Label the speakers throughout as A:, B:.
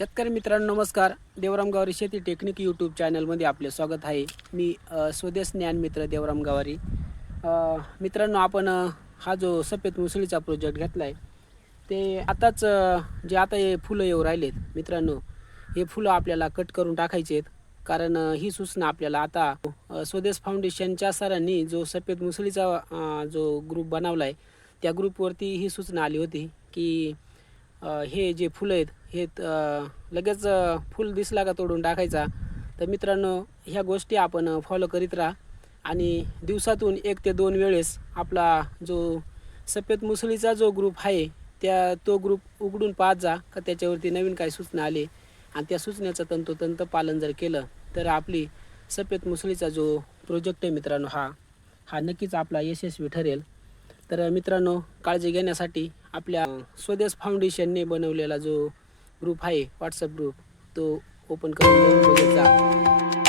A: शेतकरी मित्रांनो नमस्कार. देवराम गावारी शेती टेक्निक यूट्यूब चॅनलमध्ये आपले स्वागत आहे. मी स्वदेश ज्ञान मित्र देवराम गावारी. मित्रांनो आपण हा जो सफेद मुसळीचा प्रोजेक्ट घेतला आहे ते आताच जे आता हे फुलं येऊ राहिलेत मित्रांनो हे फुलं आपल्याला कट करून टाकायचे आहेत. कारण ही सूचना आपल्याला आता स्वदेश फाउंडेशनच्या सरांनी जो सफेद मुसळीचा जो ग्रुप बनवला आहे त्या ग्रुपवरती ही सूचना आली होती की हे जे फुलं आहेत हे लगेच फुल दिसला का तोडून टाकायचा? तर मित्रांनो ह्या गोष्टी आपण फॉलो करीत राहा. आणि दिवसातून एक ते दोन वेळेस आपला जो सफेद मुसळीचा जो ग्रुप आहे त्या तो ग्रुप उघडून पाहत जा का त्याच्यावरती नवीन काही सूचना आले. आणि त्या सूचनेचं तंतोतंत पालन जर केलं तर आपली सफेद मुसळीचा जो प्रोजेक्ट आहे मित्रांनो हा हा नक्कीच आपला यशस्वी ठरेल. तर मित्रांनो काळजी घेण्यासाठी आपल्या स्वदेश फाउंडेशनने बनवलेला जो ग्रुप आहे व्हॉट्सअप ग्रुप तो ओपन करून जा.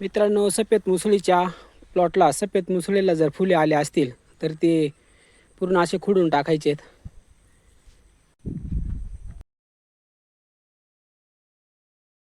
A: मित्रांनो सफेद मुसळीच्या प्लॉटला सफेद मुसळीला जर फुले आले असतील तर ते पूर्ण असे खुडून टाकायचे आहेत